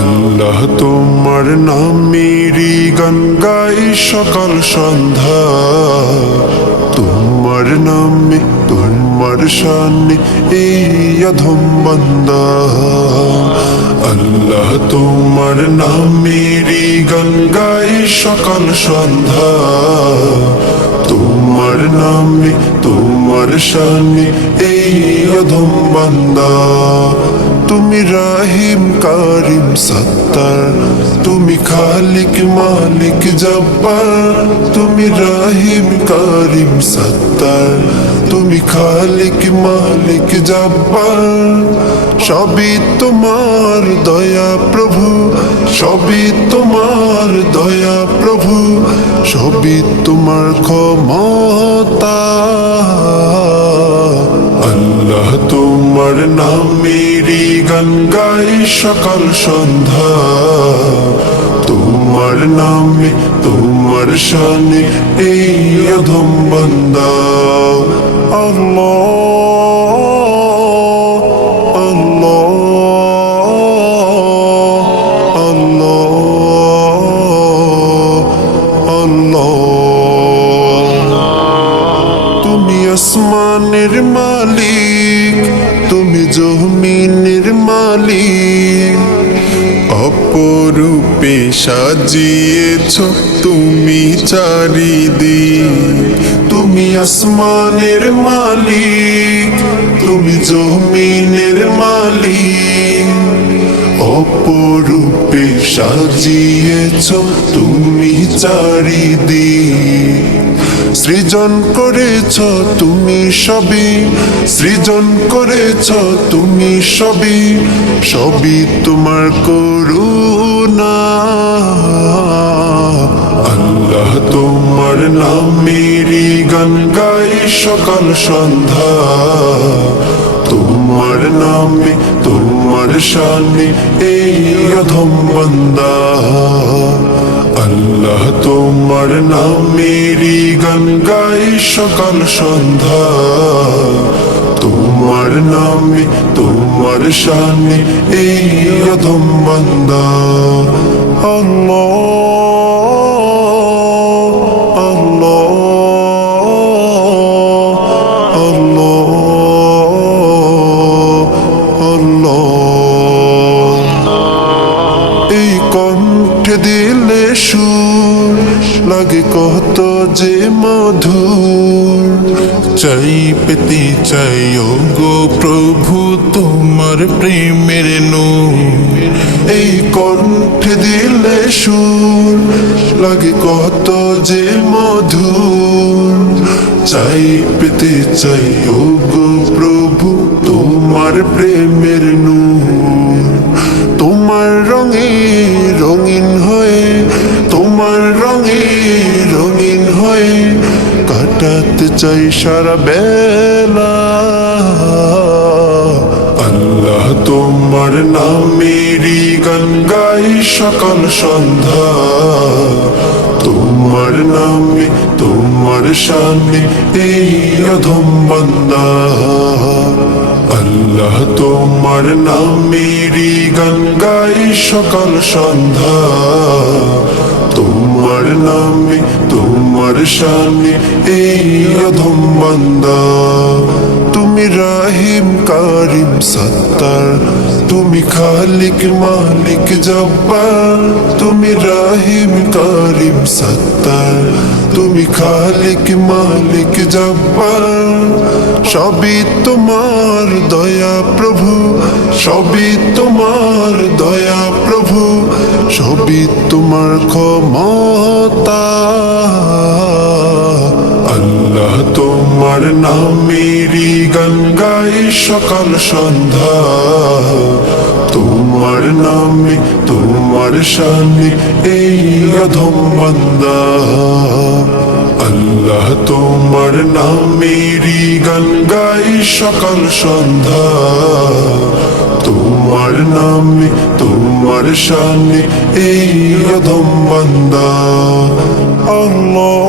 আল্লাহ তোমার নামেরই গান গাই সকাল সন্ধ্যা, তোমার নামে তোমার শানে এই অধম বান্দা। আল্লাহ তোমার নামেরই গান গাই সকাল সন্ধ্যা, তোমার নামে তোমার শানে এই অধম বান্দা। তুমি রাহিম কারিম সত্তার, তুমি খালিক মালিক জব্বার। তুমি রাহিম কারিম সত্তার, তুমি খালিক মালিক জব্বার। সবই তোমার দয়া প্রভু, সবই তোমার দয়া প্রভু, সবই তোমার ক্ষমতা। আল্লাহ তোমার নামেরই গান গাই সকাল সন্ধ্যা, তোমার নামে তোমার শানে এই অধম বান্দা। আল্লাহ আল্লাহ আল্লাহ আল্লাহ। তুমি আসমানের মালিক, তুমি জমিনের মালিক, অপরূপে সাজিয়েছ তুমি চারিদিক। তুমি আসমানের মালিক, তুমি জমিনের মালিক, অপরূপে সাজিয়েছ তুমি চারিদিক। সৃজন করেছ তুমি সবই, সৃজন করেছ তুমি সবই, সবই তোমার করুণা। আল্লাহ তোমার নামেরই গান গাই সকাল সন্ধ্যা, তোমার নামে তোমার শানে এই অধম বান্দা। আল্লাহ তোমার নামেরই গান গাই সকাল সন্ধ্যা, তোমার নামে তোমার শানে এই অধম বান্দা। আল্লাহ আল্লাহ আল্লাহ আল্লাহ। এই কণ্ঠে দিলে সুর লাগে কত যে মধুর, চাই পেতে চাই গো প্রভু তোমার প্রেমের নূর। এই কণ্ঠে দিলে সুর লাগে কত যে মধুর, চাই পেতে চাই গো প্রভু তোমার প্রেমের নূর। তোমার রঙে রঙিন হয়ে, তোমার রঙে রঙিন হয়ে কাটাতে চাই সারা বেলা। আল্লাহ তোমার নামেরই গান গাই সকাল সন্ধ্যা, তোমার নামে তোমার শানে এই অধম বান্দা। আল্লাহ তোমার নামেরই গান গাই সকাল সন্ধ্যা, তোমার নামে তোমার শানে এই অধম বান্দা। তুমি রাহিম কারিম সত্তার, তুমি খালিক মালিক জব্বার। তুমি রাহিম কারিম সত্তার, তুমি খালিক মালিক জব্বার। সবই তোমার দয়া প্রভু, সবই তোমার দয়া প্রভু, সবই তোমার ক্ষমতা। আল্লাহ তোমার নামেরই গান গাই সকাল সন্ধ্যা, তোমার নামে তোমার শানে এই অধম বান্দা। আল্লাহ তোমার নামেরই গান গাই সকাল সন্ধ্যা, তোমার তোমার নামে তোমার শানে এই অধম বান্দা। আল্লাহ